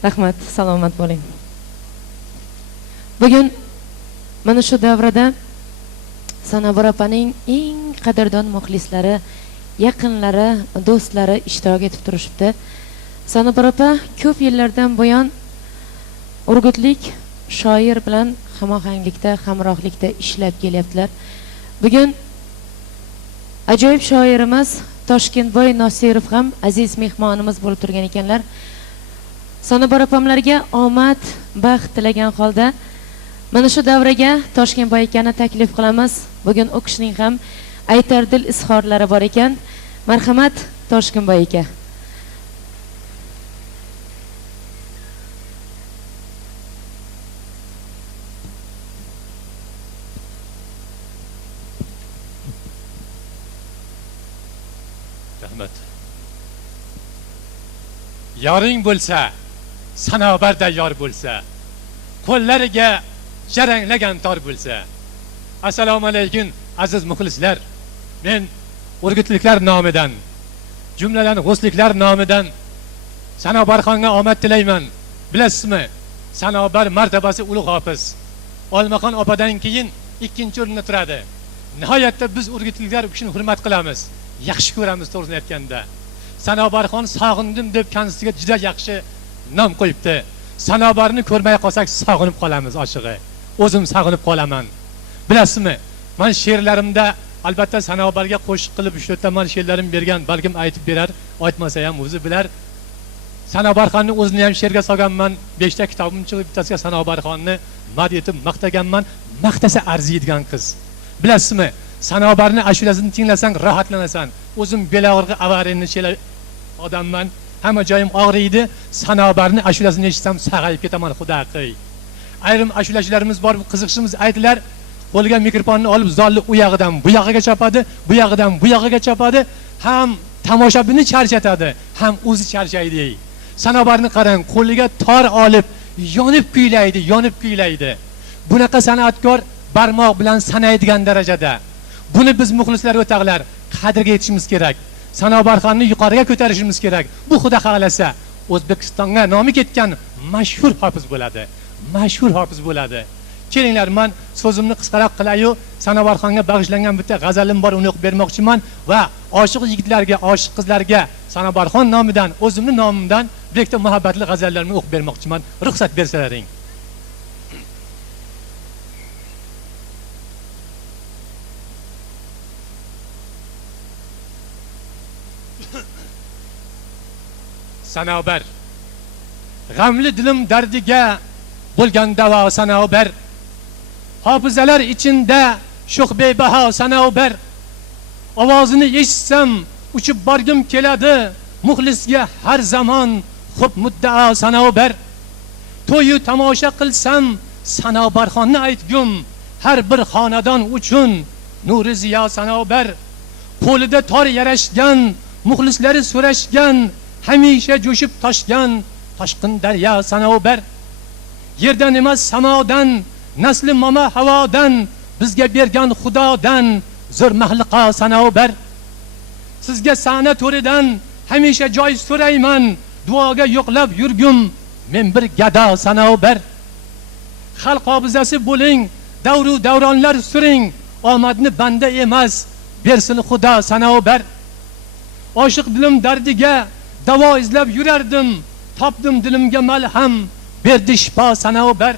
Rahmat, salomat bo'ling. Bugun mana shu davrada Sanobar opaning eng qadrdon muxlislari, yaqinlari, do'stlari ishtirok etib turishibdi. Sanobar opa ko'p yillardan buyon urgutlik shoir bilan hamohanglikda, hamrohlikda ishlab kelyaptilar. Bugun ajoyib shoirimiz Toshkentboy Nosirov ham aziz mehmonimiz bo'lib turgan ekanlar. Sanobar opamlarga omad, baxt tilagan holda mana shu davraga Toshkentboy akani taklif qilamiz. Bugun u kishining ham aytar dil izhorlari bor ekan. Marhamat, Toshkentboy aka. Rahmat. Yoring bo'lsa, Sanobarda yor bo'lsa, qo'llariga jaranglagan tor bo'lsa. Assalomu alaykum aziz muxlislar. Men urgutliklar nomidan, jumladan g'usliklar nomidan Sanobarxonga omad tilayman. Bilasizmi? Sanobar martabasi ulug' hofiz. Olmaxon opadan keyin ikkinchi o'rinda turadi. Nihoyatda biz urgutliklar u kishini hurmat qilamiz, yaxshi ko'ramiz to'g'risini aytganda. Sanobarxon sog'indim deb kansiga juda yaxshi nom qo'yibdi. Sanobarni ko'rmay qolsak sog'inib qolamiz oshig'i. O'zim sog'inib qolaman. Bilasizmi? Men she'rlarimda albatta Sanobarga qo'shiq qilib 3-4 ta men she'rlarim bergan, balkim aytib berar, aytmasa ham o'zi bilar. Sanobarxonni o'zini ham she'rga solganman. 5 ta kitobim chiqib, bittasiga Sanobarxonni mad etib maqtaganman. Maqtasa arziydigan qiz. Bilasizmi? Sanobarni ashulasini tinglasang rohatlanasan. O'zim belog'irg'i avarini she'rlar odamman. Hamma joyim og'riydi. Sanobarni ashulasini eshitsam sag'ayib ketaman, xudo qo'y. Ayrim ashulachilarimiz bor, qiziqishimiz aytdilar. Qo'liga mikrofonni olib zolni u yog'idan bu yog'iga chopadi, bu yog'idan bu yog'iga chopadi. Ham tomoshabinni charchatadi, ham o'zi charchaydi. Sanobarni qarang, qo'liga tor olib yonib kuylaydi. Bunaqa san'atkor barmoq bilan sanaydigan darajada. Buni biz muxlislar o'taqlar qadriga yetishimiz kerak. Sanobarxonni yuqoriga ko'tarishimiz kerak. Bu xudo xohlasa O'zbekistonga nomi ketgan mashhur hofiz bo'ladi. Kelinglar, men so'zimni qisqaroq qilay-yu, Sanobarxonga bag'ishlangan bitta g'azalim bor, uni o'qib bermoqchiman va oshiq yigitlarga, oshiq qizlarga Sanobarxon nomidan, o'zimning nomimdan bitta muhabbatli g'azallarni o'qib bermoqchiman. Ruxsat bersalaring. Sanobar. G'amli dilim dardiga bo'lgan davo Sanobar. Hofizalar ichida sho'x bebaho Sanobar. Ovozini eshitsam uchib borgim keladi. Muxlisga har zamon xo'p muddao Sanobar. To'yu tomosha qilsam Sanobarxonni aytgum. Har bir xonadon uchun nuri ziyo Sanobar. Qo'lida tor yarashgan, muxlislari so'rashgan, hamisha jo'shib toshgan toshqin daryo Sanobar. Yerdan emas samodan, nasli mama havodan bizga bergan xudodan zo'r mahliqo Sanobar. Sizga sahna to'ridan hamisha joy so'rayman, duoga yo'qlab yurgum men bir gado Sanobar. Xalq hofizasi bo'ling, davru davronlar suring, omadni banda emas bersin xudo Sanobar. Oshiq dilim dardiga davo izlab yurardim, topdim dilimga malham, berdi shifo Sanobar.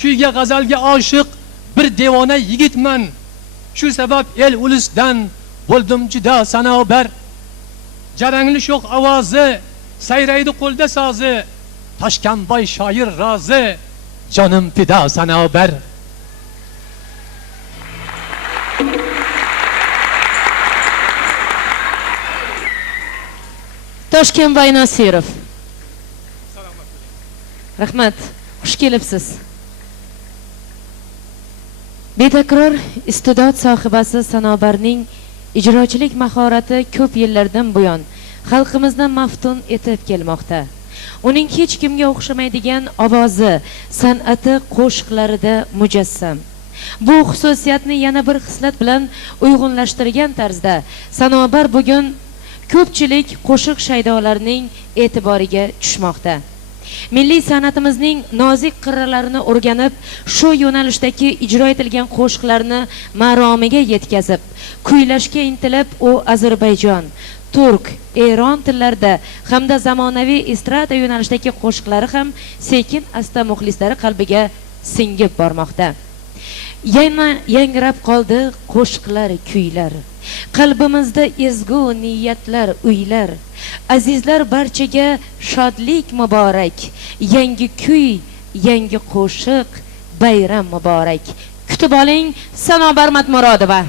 Kuyga g'azalga oshiq bir devona yigitman, shu sabab el ulusdan bo'ldim juda Sanobar. Jarangli sho'x ovozi, sayraydi qo'lda sozi, Toshkentboy shoir rozi, jonim fido Sanobar. Toshkentboy Nosirov. Rahmat, xush kelibsiz. Betakror iste'dod sohibasi Sanobarning ijrochilik mahorati ko'p yillardan buyon xalqimizni maftun etib kelmoqda. Uning hech kimga o'xshamaydigan ovozi, san'ati qo'shiqlarida mujassam. Bu xususiyatni yana bir xislat bilan uyg'unlashtirgan tarzda Sanobar bugun ko'pchilik qo'shiq shaydolarining e'tiboriga tushmoqda. milliy san'atimizning nozik qirralarini o'rganib, shu yo'nalishdagi ijro etilgan qo'shiqlarni maromiga yetkazib, kuylashga intilib, u Ozarbayjon, turk, Eron tillarida hamda zamonaviy estrada yo'nalishidagi qo'shiqlari ham sekin asta muxlislari qalbiga singib bormoqda. Yana yangrab qoldi qo'shiqlar, kuylar. Qalbimizda ezgu niyatlar, uylar. Azizlar, barchaga shodlik muborak. Yangi kuy, yangi qo'shiq, bayram muborak. Kutib oling, Sanobar Matmurodova.